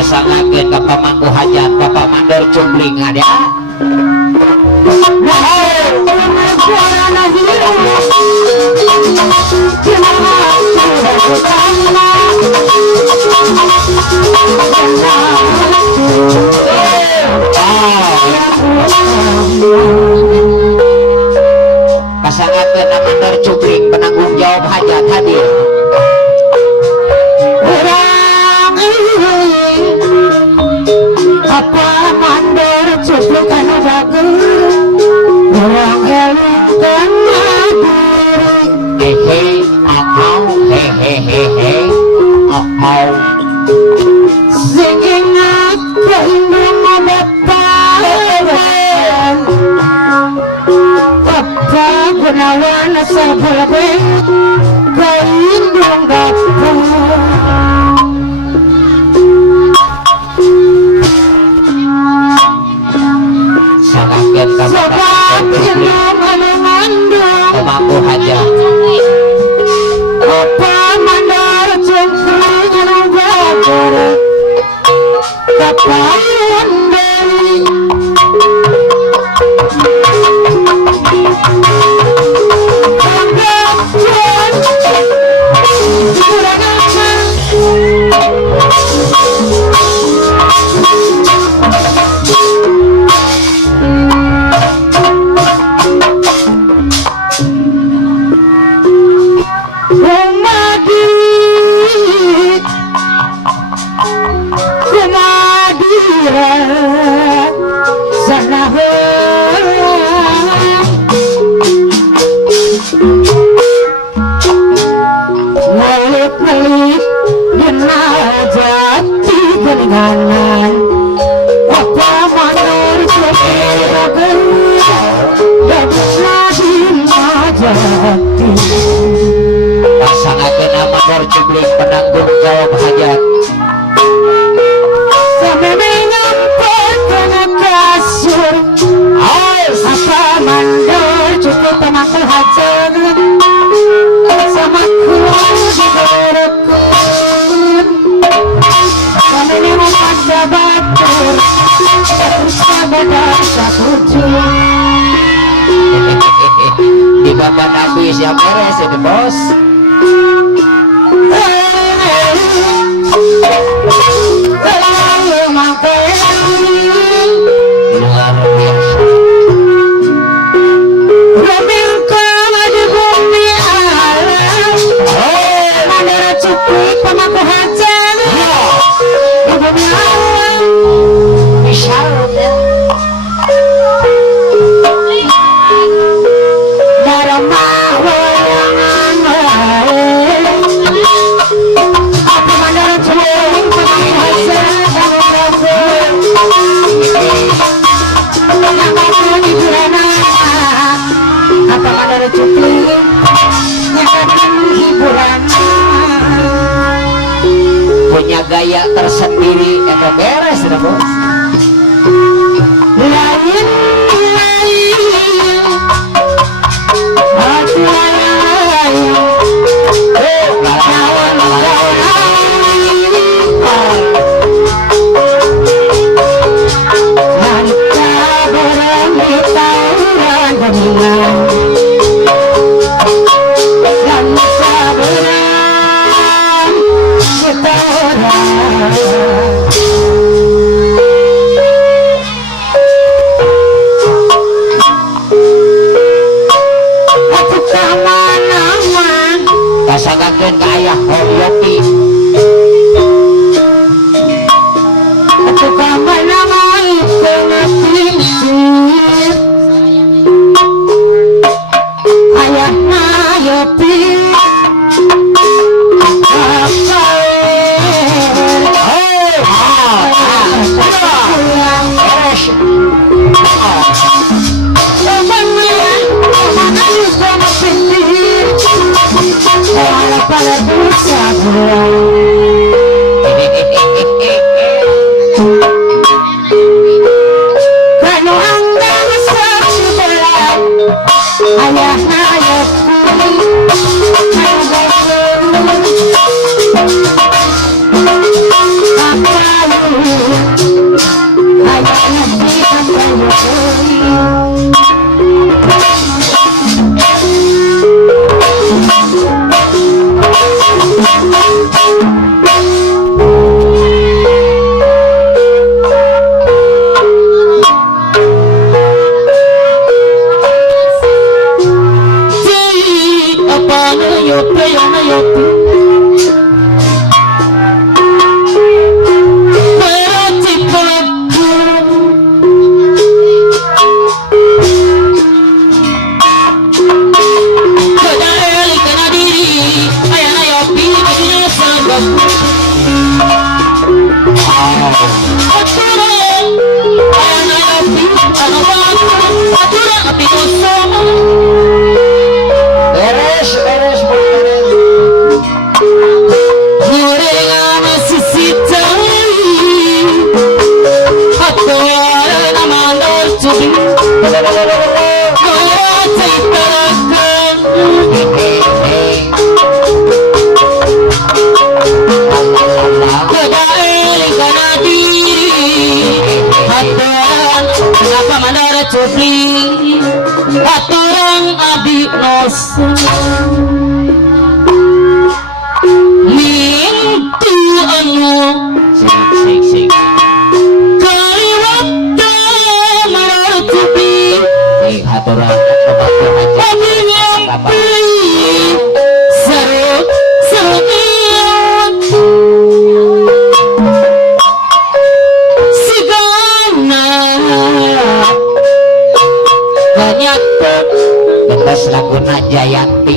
Pasangakeun ka pamangku hajat Bapak Mandor Cumpling ada. Pasangakeun ka Mandor Cumpling penanggung jawab hajat hadir. Apa mandor cukup karena bagus orang elokkan Hehe, hehehe, sing ingat keindungan Bapak Gunawan Sabulabeng keindung Bapak Bapak pemangku hajat Apa mandor cengkring yang bakar kapan dari melit-melit dinajati geninganan apa manur sepiragen dadusna dinajati pasangakeun Mandor Cumpling penanggung jawab hajat sameme nyampe kana kasur apa mandor cukup pemangku hajat sama keluarga berkun sameme pada batur sahabat sakuju di bapak Nabi siap beres itu bos. Luar biasa. Dharma beres sudah bos. lain hati lain Pasangakeun ka aya Hoyopi. aku kamana itu prinsip ayahna yopi para dosa kanu anggang saksi berat ayahna yopi Beres beres. Aturang abi nosa mintu anu Sik. kaliwata maratubi Haturan kematian aja. abi nyampi seru seruian sigana banyak Betes laguna Jayanti.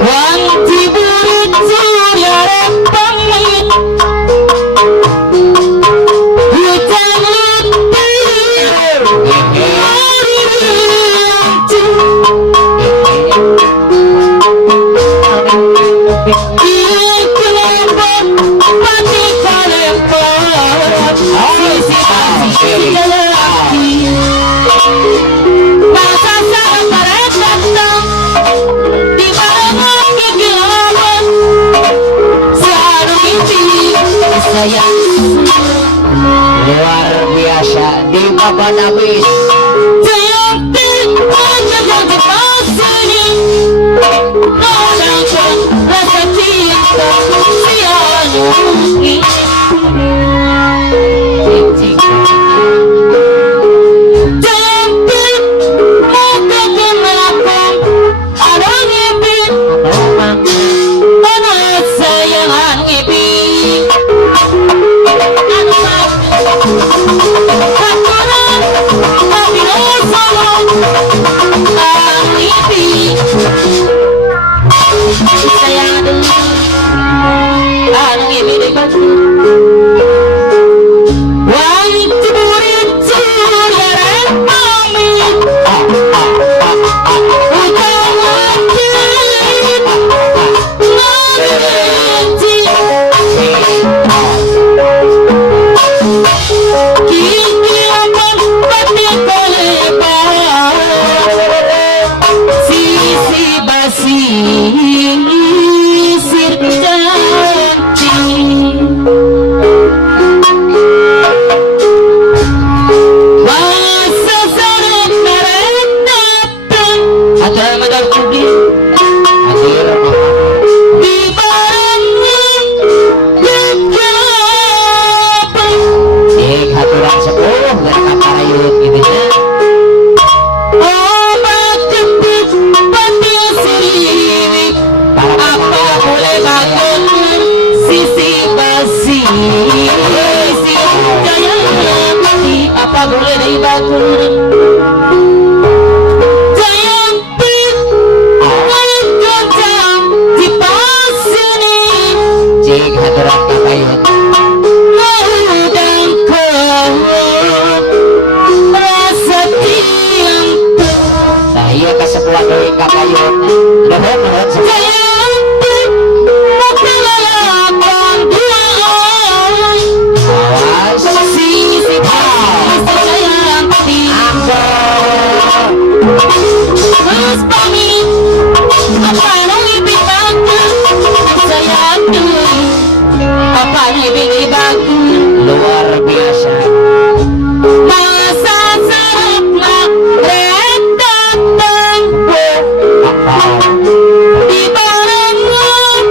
wanti burutu ya pamit hutan letir Luar biasa di Baba Nabis. bagul di bagul Jayanti Ngajam di pasini Cing haturan kapayun Ngudang kau Rasa tiang Saya ke sebelah dari kapayun Nuhun Jayanti Makalalakang duaan Awas Sisi Jayanti Terus pamit Apa yang ibigatan Jayanti Apa yang ibigatan Luar biasa Masa saraplah Redatang Di barengan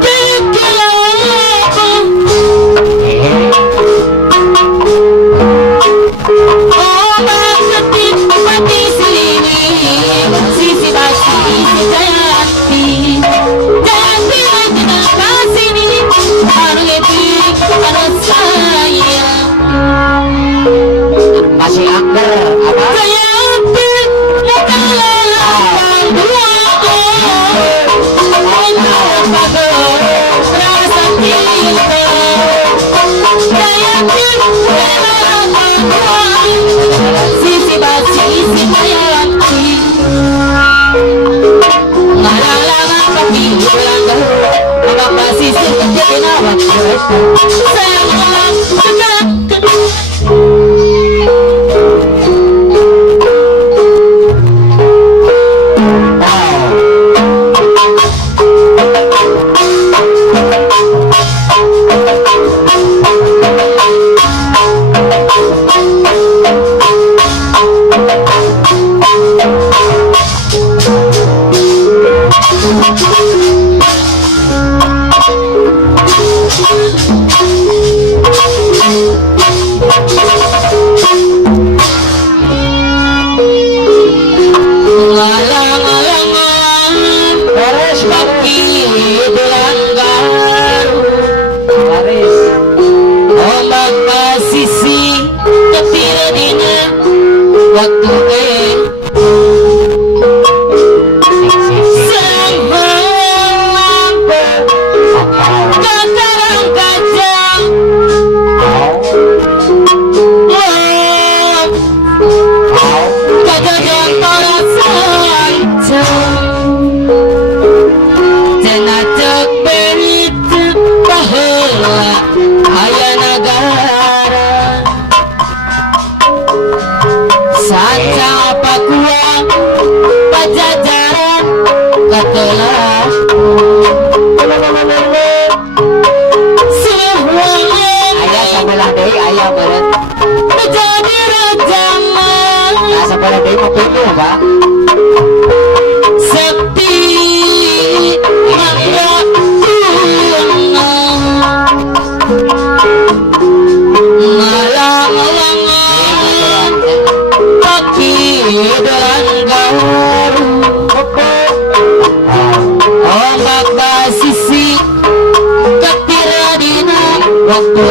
Di kelapa Obat ketik mati selini Sisi basi Jayanti Jayanti tidak kasini Baru epik harus saya Masih angker apa? Jayanti Makalalakang duaan Ngudang bagul Rasa cinta Jayanti Makalalakang duaan Sisi basi si Jayanti Ngalalangan papi ulang gahur Abang basi si kejenawat Sayang ulang Ngalang-alangan Beres Bagi dilanggar Baris Ombak basisi Ketir dina Waktu Sama Kakarang kacang Kajang para sancang Jenatek berita bahula Aya negara Saca apa kuang Pajajaran Ketelah Ayah sebelah dari ayah beren Menjadi rajangan Nah sebelah dari mau pindah pak Sepi Mangga Ngalang-alangan Pagi dan gaur Ombak basisi Ketir dina Waktu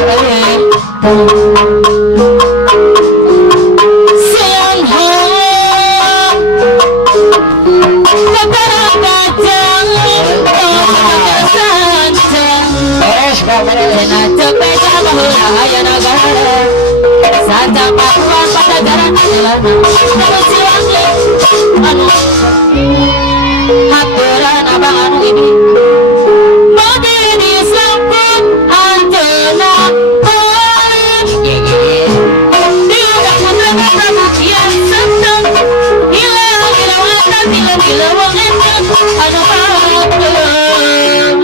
Siang hang Kakarang kacang Sancang Beres kau beres Jenatek beda bahula aya negara Saca patuan pajajaran Jelana Anu siwangi Anu Haturan abang anu ini Badi disampun Antena Paling Diudak putra Prabu Yang senang Hilang-hilawatan Hilang-hilawang enteng Anu patung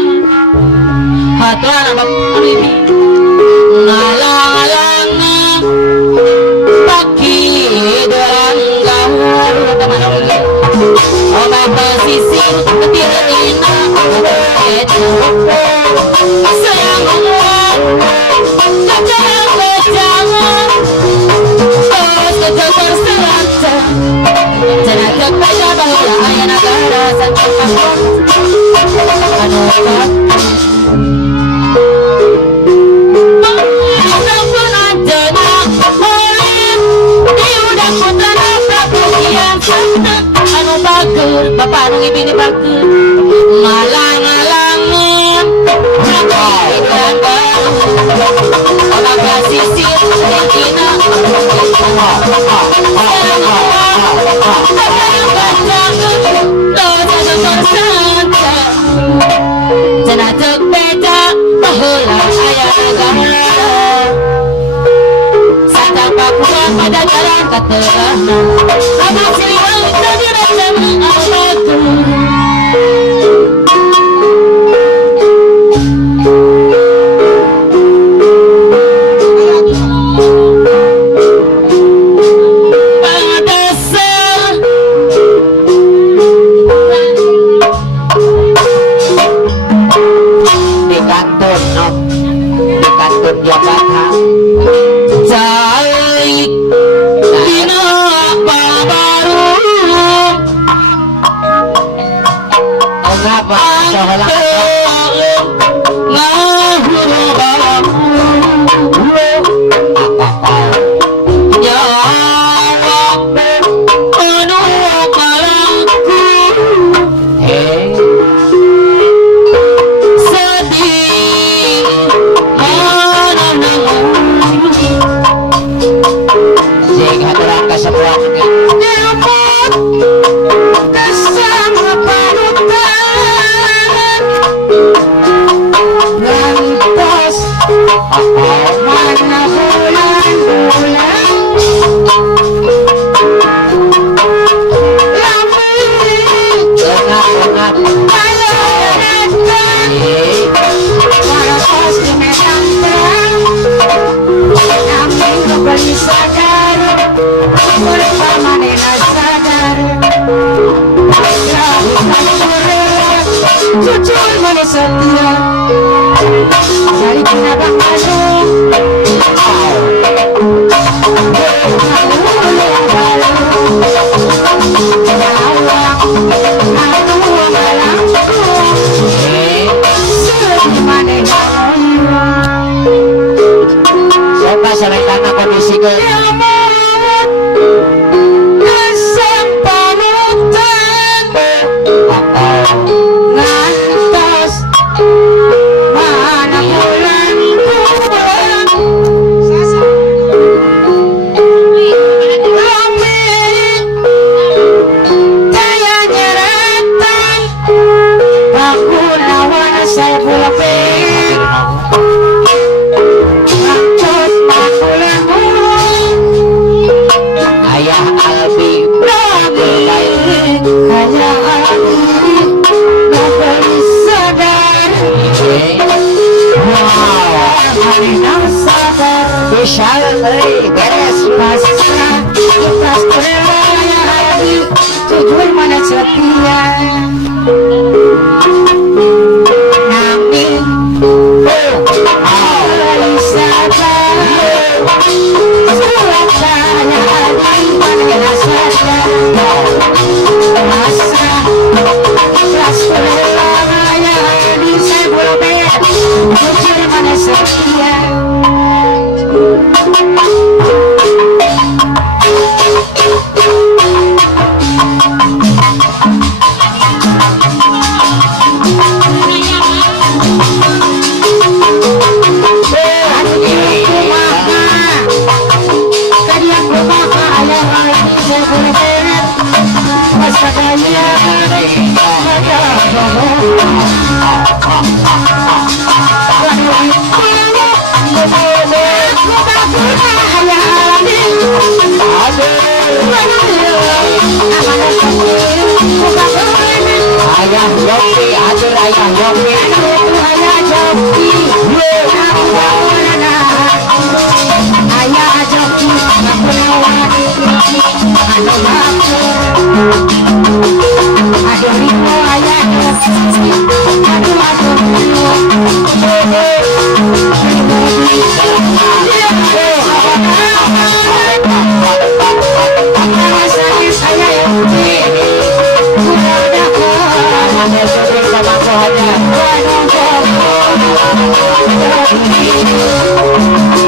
Haturan abang anu ini Ngalang-alangan Pagi dan gaul Obat pesisi Ketir dina Sayang umuan Kejarang kejangan Terus kejar terselacang Jenatek beda bahula Aya negara Sancang paspor Anu patung Sampun ajana nu bager bapak nu ngibini bager ngalang-alangan orang kasih sisir kina Jangan beda bahula ayah negara Santa Papua pada jalan keterana Abang siliwang tadi rasa mengawaku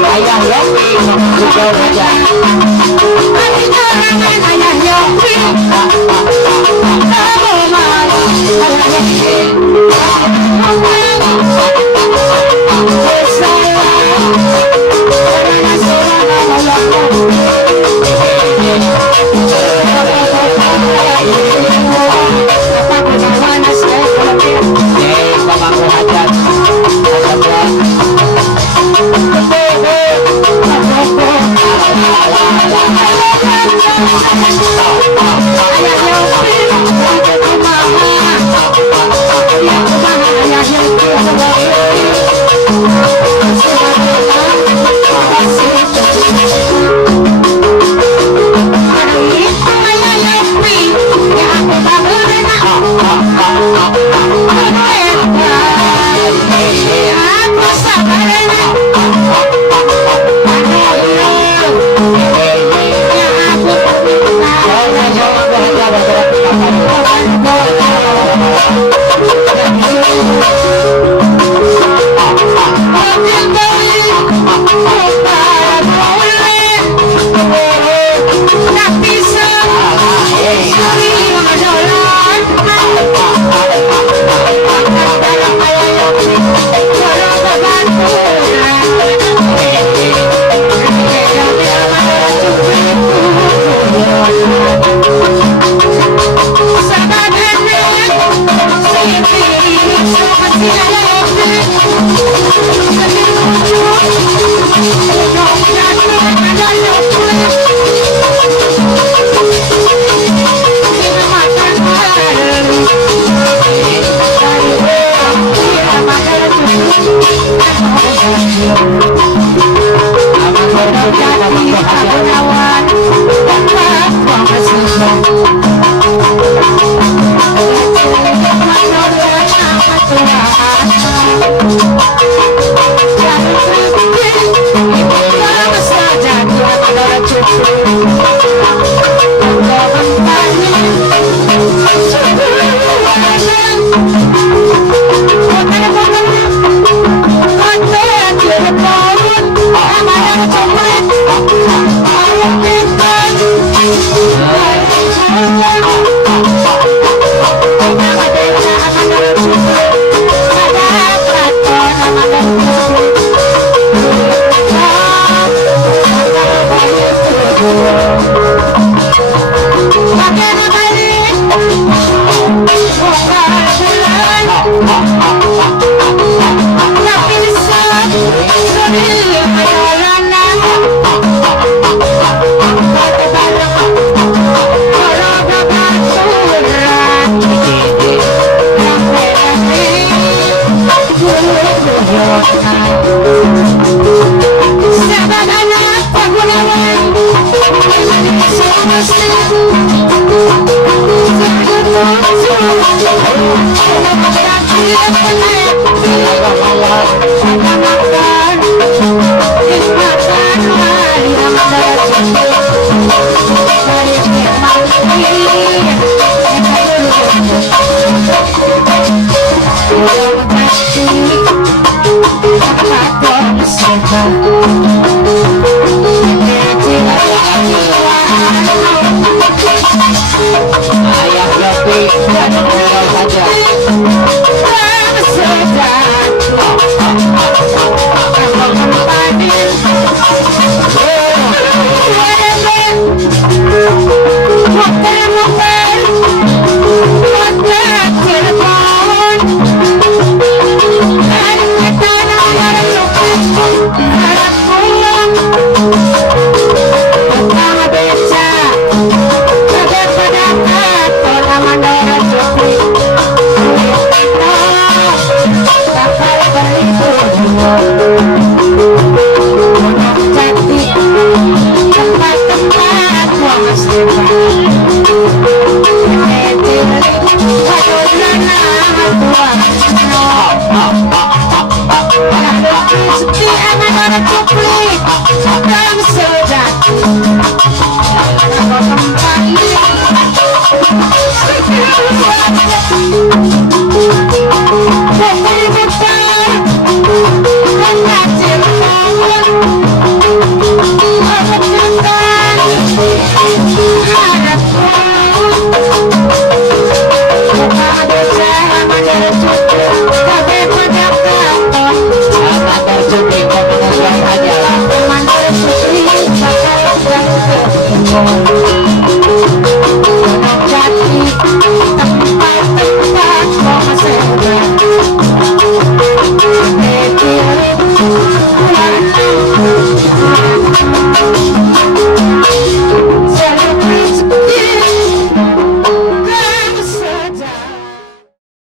Ayah pamangku hajat ayah Yopi dan ngobrol saja Thank you.